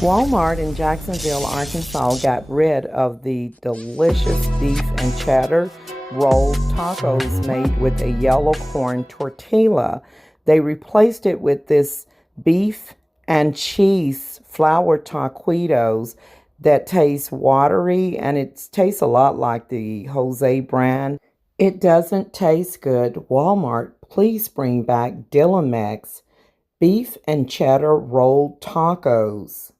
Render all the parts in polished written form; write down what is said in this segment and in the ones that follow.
Walmart in Jacksonville, Arkansas got rid of the delicious beef and cheddar rolled tacos made with a yellow corn tortilla. They replaced it with this beef and cheese flour taquitos that taste watery, and it tastes a lot like the Jose brand. It doesn't taste good. Walmart, please bring back Delimex beef and cheddar rolled tacos.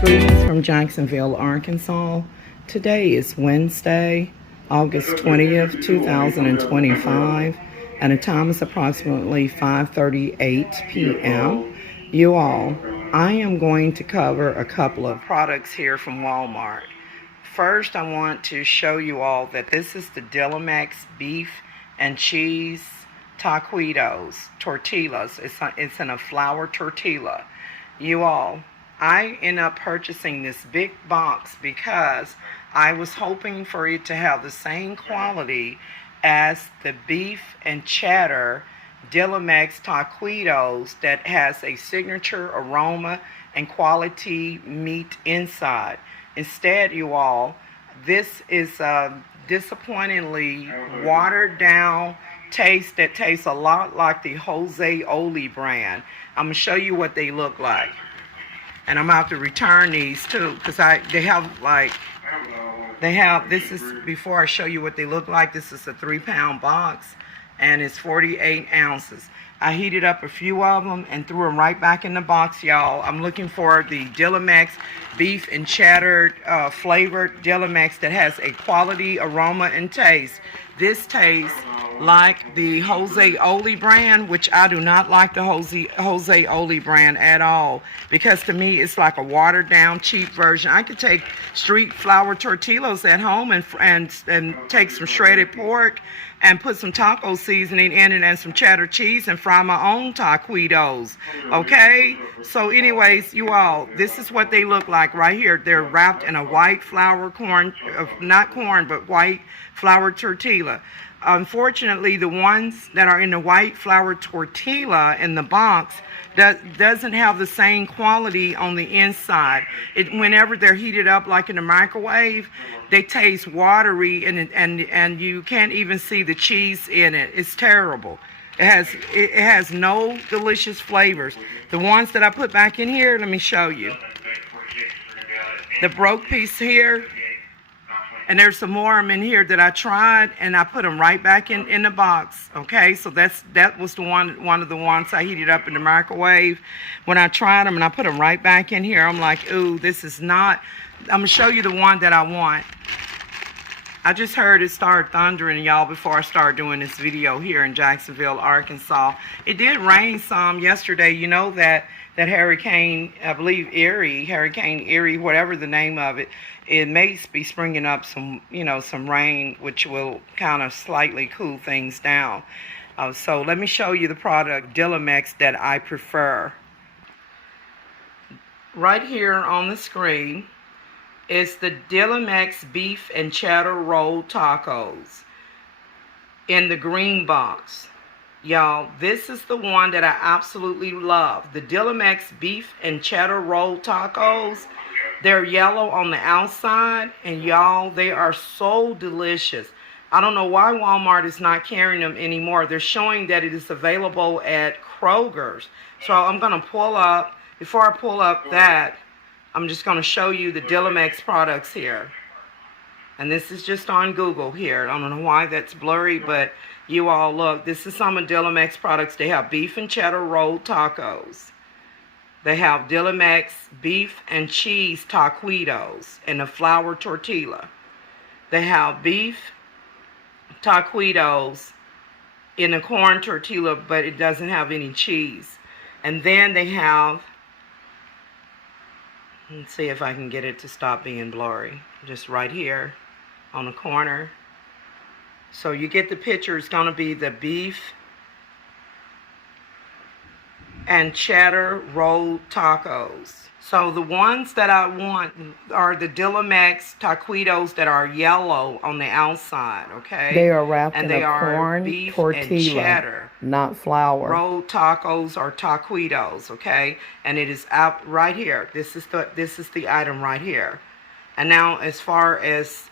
Greetings from Jacksonville, Arkansas. Today is Wednesday, August 20th, 2025, and the time is approximately 5:38 p.m. You all, I am going to cover a couple of products here from Walmart. First, I want to show you all that this is the Delimex beef and cheese taquitos, tortillas. It's in a flour tortilla. You all, I end up purchasing this big box because I was hoping for it to have the same quality as the beef and cheddar Delimex taquitos that has a signature aroma and quality meat inside. Instead, you all, this is a disappointingly watered down taste that tastes a lot like the Jose brand. I'm going to show you what they look like. And I'm about to return these too, because they have, this is, before I show you what they look like, this is a 3-pound box, and it's 48 ounces. I heated up a few of them and threw them right back in the box, y'all. I'm looking for the Delimex beef and cheddar flavored Delimex that has a quality aroma and taste. This tastes like the Jose brand, which I do not like the Jose brand at all, because to me it's like a watered down cheap version. I could take street flour tortillas at home and take some shredded pork and put some taco seasoning in it and some cheddar cheese and fry my own taquitos. Okay, so anyways, you all, this is what they look like right here. They're wrapped in a white flour not corn, but white flour tortilla. Unfortunately, the ones that are in the white flour tortilla in the box doesn't have the same quality on the inside. Whenever they're heated up like in the microwave, they taste watery, and you can't even see the cheese in it. It's terrible. It has no delicious flavors. The ones that I put back in here, let me show you. The broke piece here, and there's some more of them in here that I tried, and I put them right back in the box. Okay, so that was one of the ones I heated up in the microwave. When I tried them and I put them right back in here, I'm like, ooh, this is not. I'm gonna show you the one that I want. I just heard it start thundering, y'all, before I started doing this video here in Jacksonville, Arkansas. It did rain some yesterday. You know that hurricane, I believe Hurricane Erie, whatever the name of it, it may be springing up some, some rain, which will kind of slightly cool things down. So let me show you the product Delimex that I prefer. Right here on the screen is the Delimex beef and cheddar rolled tacos in the green box. Y'all, this is the one that I absolutely love. The Delimex beef and cheddar rolled tacos. They're yellow on the outside, and y'all, they are so delicious. I don't know why Walmart is not carrying them anymore. They're showing that it is available at Kroger's. So I'm going to pull up, before I pull up that, I'm just going to show you the Delimex products here. And this is just on Google here. I don't know why that's blurry, but you all look. This is some of Delimex products. They have beef and cheddar rolled tacos. They have Delimex beef and cheese taquitos in a flour tortilla. They have beef taquitos in a corn tortilla, but it doesn't have any cheese. And then they have, let's see if I can get it to stop being blurry. Just right here on the corner. So you get the picture. It's going to be the beef and cheddar rolled tacos. So the ones that I want are the Delimex Taquitos that are yellow on the outside, okay? They are wrapped and in they a are corn beef tortilla, and cheddar. not flour. Rolled tacos or taquitos, okay? And it is out right here. This is the item right here. And now as far as,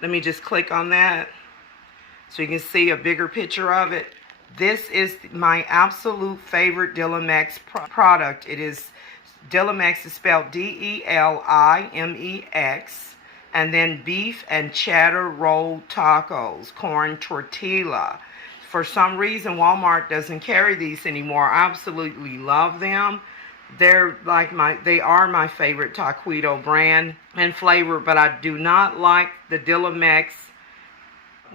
let me just click on that so you can see a bigger picture of it. This is my absolute favorite Delimex product. It is, Delimex is spelled D-E-L-I-M-E-X, and then beef and cheddar rolled tacos, corn tortilla. For some reason, Walmart doesn't carry these anymore. I absolutely love them. They're like they are my favorite Taquito brand and flavor, but I do not like the Delimex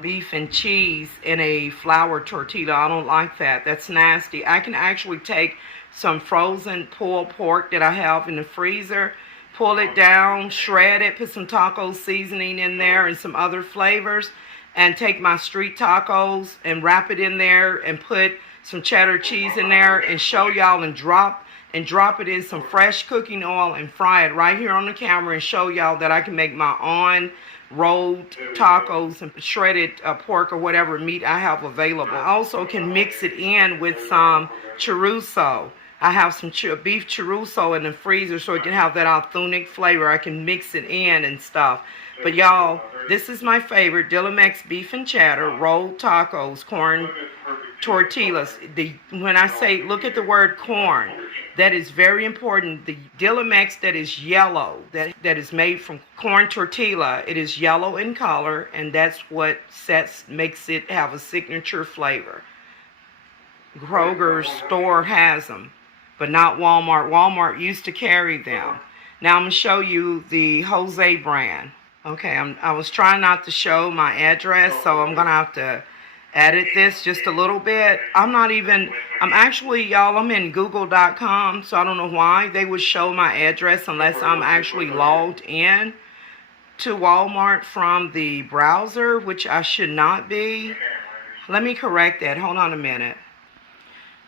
beef and cheese in a flour tortilla. I don't like that. That's nasty. I can actually take some frozen pulled pork that I have in the freezer, pull it down, shred it, put some taco seasoning in there and some other flavors, and take my street tacos and wrap it in there and put some cheddar cheese in there and show y'all and drop it in some fresh cooking oil and fry it right here on the camera and show y'all that I can make my own rolled tacos and shredded pork or whatever meat I have available. I also can mix it in with some chorizo. I have some beef chorizo in the freezer so it can have that authentic flavor. I can mix it in and stuff. But y'all, this is my favorite, Delimex beef and cheddar rolled tacos, corn tortillas. When I say, look at the word corn, that is very important. The Delimex that is yellow, that is made from corn tortilla, it is yellow in color, and that's what makes it have a signature flavor. Kroger's store has them, but not Walmart. Walmart used to carry them. Now I'm going to show you the Jose brand. Okay, I was trying not to show my address, so I'm going to have to edit this just a little bit. I'm actually, y'all, I'm in google.com, so I don't know why they would show my address unless I'm actually logged in to Walmart from the browser, which I should not be. Let me correct that. Hold on a minute.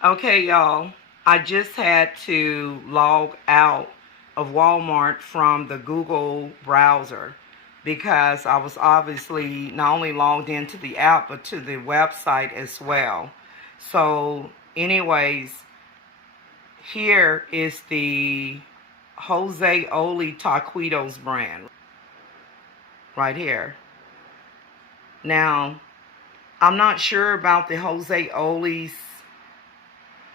Okay, y'all, I just had to log out of Walmart from the Google browser because I was obviously not only logged into the app, but to the website as well. So anyways, here is the Jose Oli Taquitos brand right here. Now, I'm not sure about the Jose Oli's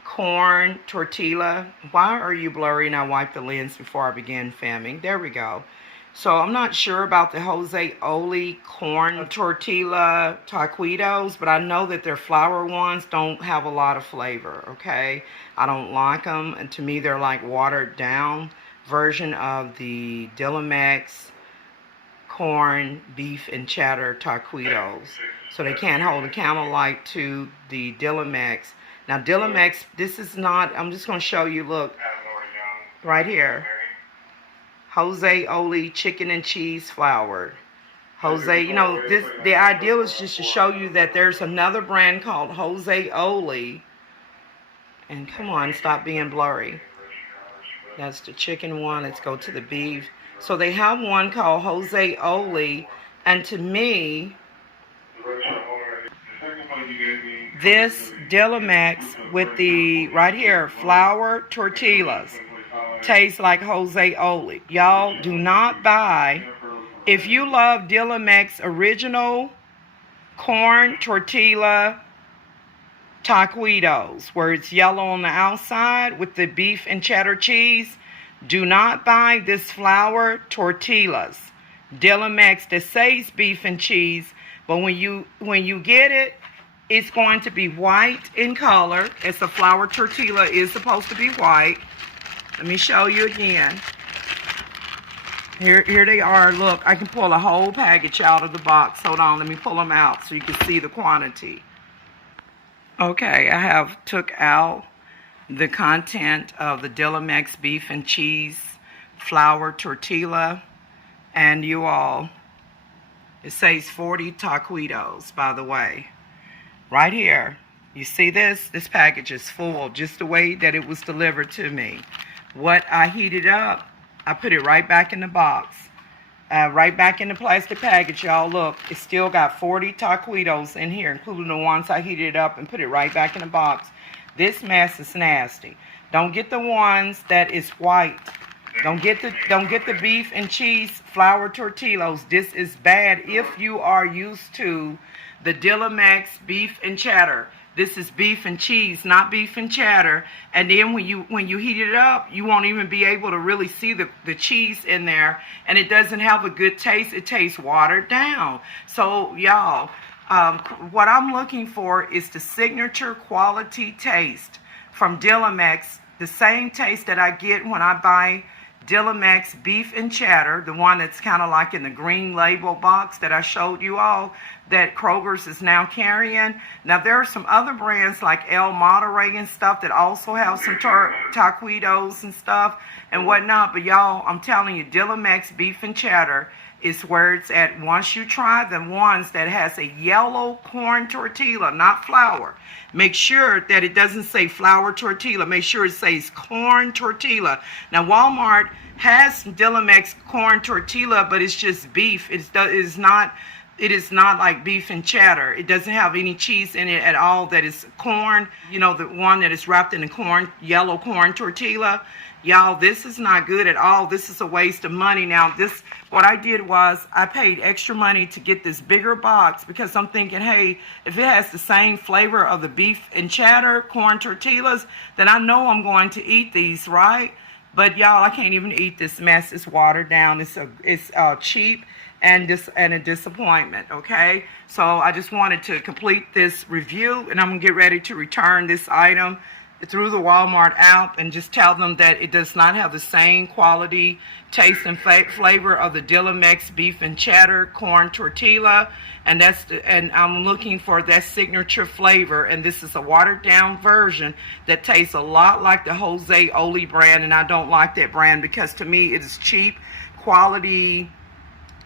corn tortilla. Why are you blurry? And I wiped the lens before I began filming. There we go. So I'm not sure about the Jose Oli corn tortilla taquitos, but I know that their flour ones don't have a lot of flavor, okay? I don't like them, and to me they're like watered down version of the Delimex corn, beef, and cheddar taquitos. So they can't hold a candle light to the Delimex. Now Delimex, this is not, I'm just going to show you, look, right here. Jose Oli chicken and cheese flour. Jose, you know, the idea was just to show you that there's another brand called Jose Oli. And come on, stop being blurry. That's the chicken one. Let's go to the beef. So they have one called Jose Oli. And to me, this Delimex with the, right here, flour tortillas, tastes like Jose Oli. Y'all do not buy, if you love Delimex original corn tortilla taquitos, where it's yellow on the outside with the beef and cheddar cheese, do not buy this flour tortillas. Delimex that says beef and cheese, but when you get it, it's going to be white in color. It's a flour tortilla, is supposed to be white. Let me show you again. Here they are. Look, I can pull a whole package out of the box. Hold on, let me pull them out so you can see the quantity. Okay, I have took out the content of the Delimex beef and cheese flour tortilla. And you all, it says 40 taquitos, by the way. Right here. You see this? This package is full, just the way that it was delivered to me. What I heated up, I put it right back in the box. Right back in the plastic package, y'all. Look, it still got 40 Taquitos in here, including the ones I heated up and put it right back in the box. This mess is nasty. Don't get the ones that is white. Don't get the beef and cheese flour tortillas. This is bad if you are used to the Delimex beef and cheddar. This is beef and cheese, not beef and cheddar. And then when you heat it up, you won't even be able to really see the cheese in there. And it doesn't have a good taste. It tastes watered down. So, y'all, what I'm looking for is the signature quality taste from Delimex. The same taste that I get when I buy Delimex beef and cheddar, the one that's kind of like in the green label box that I showed you all, that Kroger's is now carrying. Now, there are some other brands like El Monterey and stuff that also have some taquitos and stuff and whatnot. But y'all, I'm telling you, Delimex beef and cheddar is where it's at. Once you try the ones that has a yellow corn tortilla, not flour, make sure that it doesn't say flour tortilla. Make sure it says corn tortilla. Now, Walmart has Delimex corn tortilla, but it's just beef. It is not like beef and cheddar. It doesn't have any cheese in it at all. That is corn, you know, the one that is wrapped in the corn, yellow corn tortilla. Y'all, this is not good at all. This is a waste of money. Now, what I did was I paid extra money to get this bigger box because I'm thinking, hey, if it has the same flavor of the beef and cheddar corn tortillas, then I know I'm going to eat these, right? But y'all, I can't even eat this mess. It's watered down. It's cheap and a disappointment. Okay, so I just wanted to complete this review, and I'm gonna get ready to return this item through the Walmart app and just tell them that it does not have the same quality, taste, and flavor of the Delimex beef and cheddar corn tortilla, and I'm looking for that signature flavor. And this is a watered down version that tastes a lot like the Jose Oli brand, and I don't like that brand because to me it is cheap quality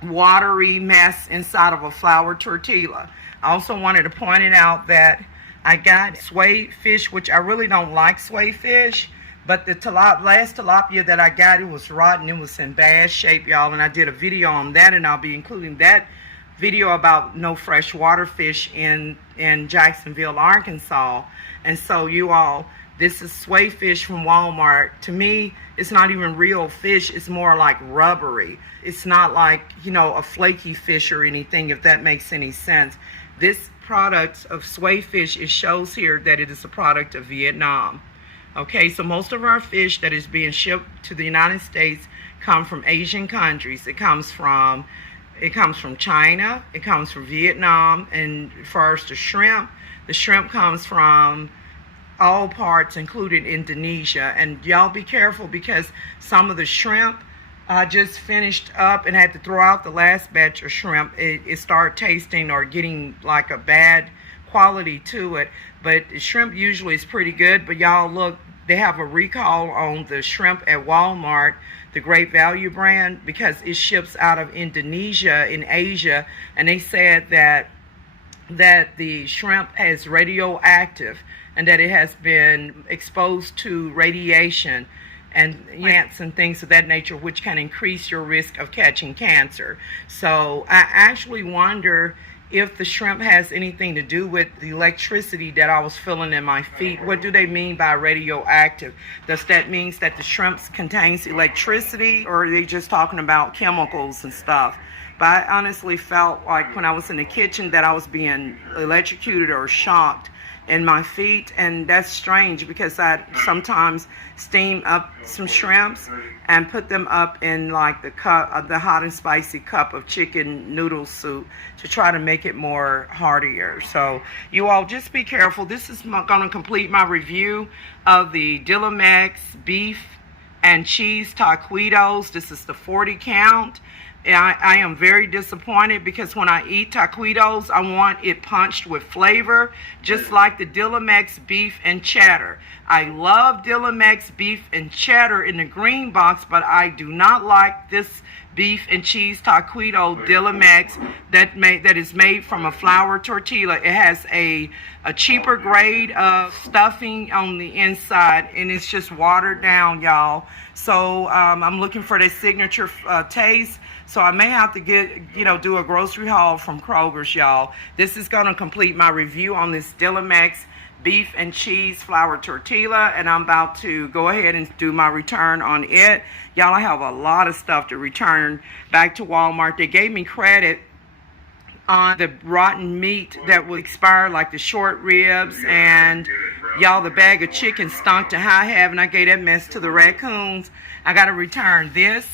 watery mess inside of a flour tortilla. I also wanted to point it out that I got Swai fish, which I really don't like Swai fish, but the last tilapia that I got, it was rotten. It was in bad shape, y'all, and I did a video on that, and I'll be including that video about no freshwater fish in Jacksonville, Arkansas. And so you all, this is Swai fish from Walmart. To me, it's not even real fish. It's more like rubbery. It's not like, you know, a flaky fish or anything, if that makes any sense. This product of Swai fish, it shows here that it is a product of Vietnam. Okay, so most of our fish that is being shipped to the United States come from Asian countries. It comes from China, it comes from Vietnam, and as far as the shrimp comes from all parts, including Indonesia. And y'all be careful because some of the shrimp just finished up and had to throw out the last batch of shrimp. It started tasting or getting like a bad quality to it. But the shrimp usually is pretty good. But y'all look, they have a recall on the shrimp at Walmart, the Great Value brand, because it ships out of Indonesia in Asia. And they said that the shrimp is radioactive and that it has been exposed to radiation and plants and things of that nature, which can increase your risk of catching cancer. So I actually wonder if the shrimp has anything to do with the electricity that I was feeling in my feet. What do they mean by radioactive? Does that mean that the shrimps contains electricity, or are they just talking about chemicals and stuff? But I honestly felt like when I was in the kitchen that I was being electrocuted or shocked in my feet, and that's strange because I sometimes steam up some shrimps and put them up in like the hot and spicy cup of chicken noodle soup to try to make it more heartier. So you all just be careful. This is going to complete my review of the Delimex beef and cheese taquitos. This is the 40 count. I am very disappointed because when I eat taquitos, I want it punched with flavor, just like the Delimex beef and cheddar. I love Delimex beef and cheddar in the green box, but I do not like this beef and cheese taquito Delimex that is made from a flour tortilla. It has a cheaper grade of stuffing on the inside, and it's just watered down, y'all. So I'm looking for that signature taste. So I may have to do a grocery haul from Kroger's, y'all. This is going to complete my review on this Delimex beef and cheese flour tortilla, and I'm about to go ahead and do my return on it. Y'all, I have a lot of stuff to return back to Walmart. They gave me credit on the rotten meat that will expire, like the short ribs, and y'all, the bag of chicken stunk to high heaven. I gave that mess to the raccoons. I got to return this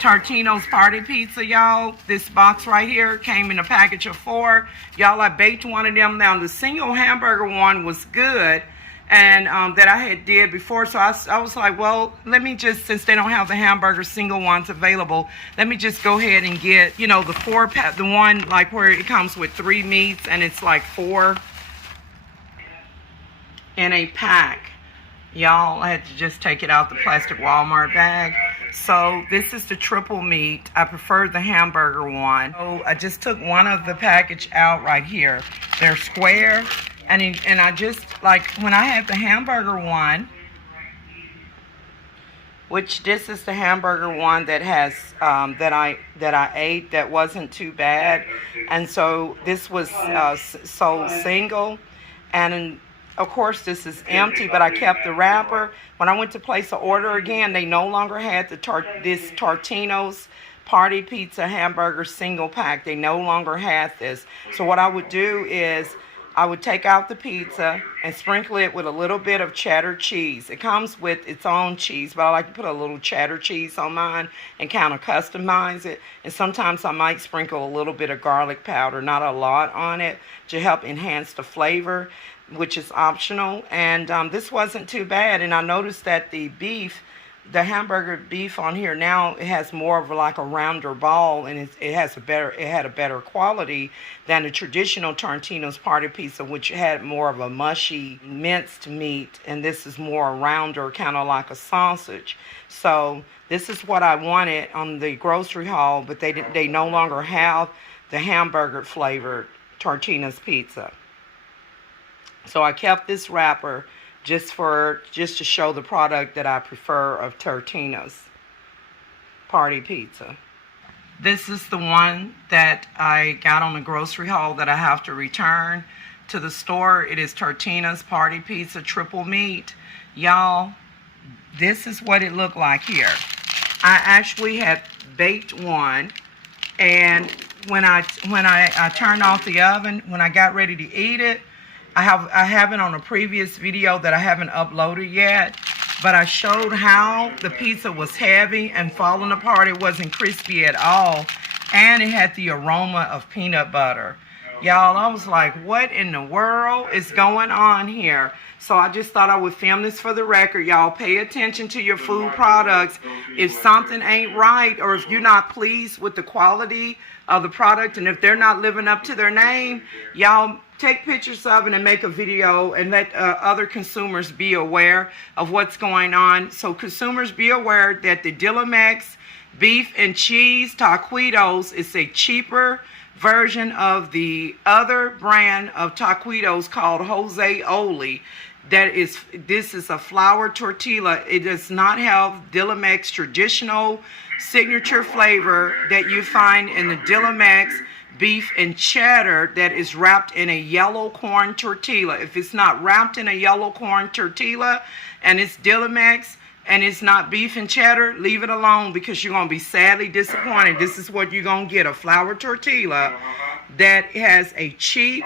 Totinos party pizza, y'all. This box right here came in a package of 4. Y'all, I baked one of them. Now, the single hamburger one was good, and that I had did before. So I was like, well, let me just, since they don't have the hamburger single ones available, let me just go ahead and get, the 4-pack, the one like where it comes with 3 meats and it's like 4 in a pack. Y'all, I had to just take it out the plastic Walmart bag. So this is the triple meat. I prefer the hamburger one. So I just took one of the package out right here. They're square, and I just, like, when I had the hamburger one, which this is the hamburger one that has that I ate that wasn't too bad, and so this was sold single, and of course this is empty, but I kept the wrapper. When I went to place an order again, they no longer had this Totinos party pizza hamburger single pack. They no longer had this. So what I would do is I would take out the pizza and sprinkle it with a little bit of cheddar cheese. It comes with its own cheese, but I like to put a little cheddar cheese on mine and kind of customize it. And sometimes I might sprinkle a little bit of garlic powder, not a lot on it, to help enhance the flavor, which is optional. And this wasn't too bad. And I noticed that the beef, the hamburger beef on here now, it has more of like a rounder ball, and it had a better quality than the traditional Totinos party pizza, which had more of a mushy minced meat, and this is more rounder, kind of like a sausage. So this is what I wanted on the grocery haul, but they no longer have the hamburger flavored Totinos pizza. So I kept this wrapper just to show the product that I prefer of Totinos party pizza. This is the one that I got on the grocery haul that I have to return to the store. It is Totinos party pizza triple meat. Y'all, this is what it looked like here. I actually had baked one, and when I turned off the oven, when I got ready to eat it, I have it on a previous video that I haven't uploaded yet, but I showed how the pizza was heavy and falling apart. It wasn't crispy at all, and it had the aroma of peanut butter. Y'all, I was like, what in the world is going on here? So I just thought I would film this for the record. Y'all, pay attention to your food products. If something ain't right, or if you're not pleased with the quality of the product, and if they're not living up to their name, y'all take pictures of it and make a video and let other consumers be aware of what's going on. So consumers, be aware that the Delimex beef and cheese taquitos is a cheaper version of the other brand of taquitos called Jose Oli. This is a flour tortilla. It does not have Delimex traditional signature flavor that you find in the Delimex beef and cheddar that is wrapped in a yellow corn tortilla. If it's not wrapped in a yellow corn tortilla and it's Delimex and it's not beef and cheddar, leave it alone, because you're going to be sadly disappointed. This is what you're going to get, a flour tortilla that has a cheap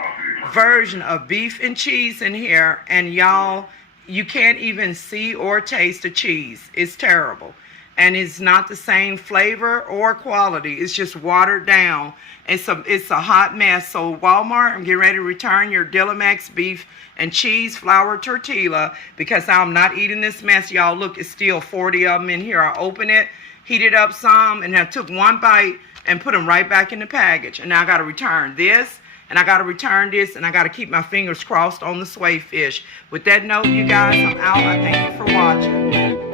version of beef and cheese in here, and y'all, you can't even see or taste the cheese. It's terrible. and it's not the same flavor or quality. It's just watered down. It's a hot mess. So Walmart, I'm getting ready to return your Delimex beef and cheese flour tortilla because I'm not eating this mess. Y'all, look, it's still 40 of them in here. I opened it, heated up some, and I took one bite and put them right back in the package. And now I got to return this, and I got to return this, and I got to keep my fingers crossed on the Swai fish. With that note, you guys, I'm out. I thank you for watching.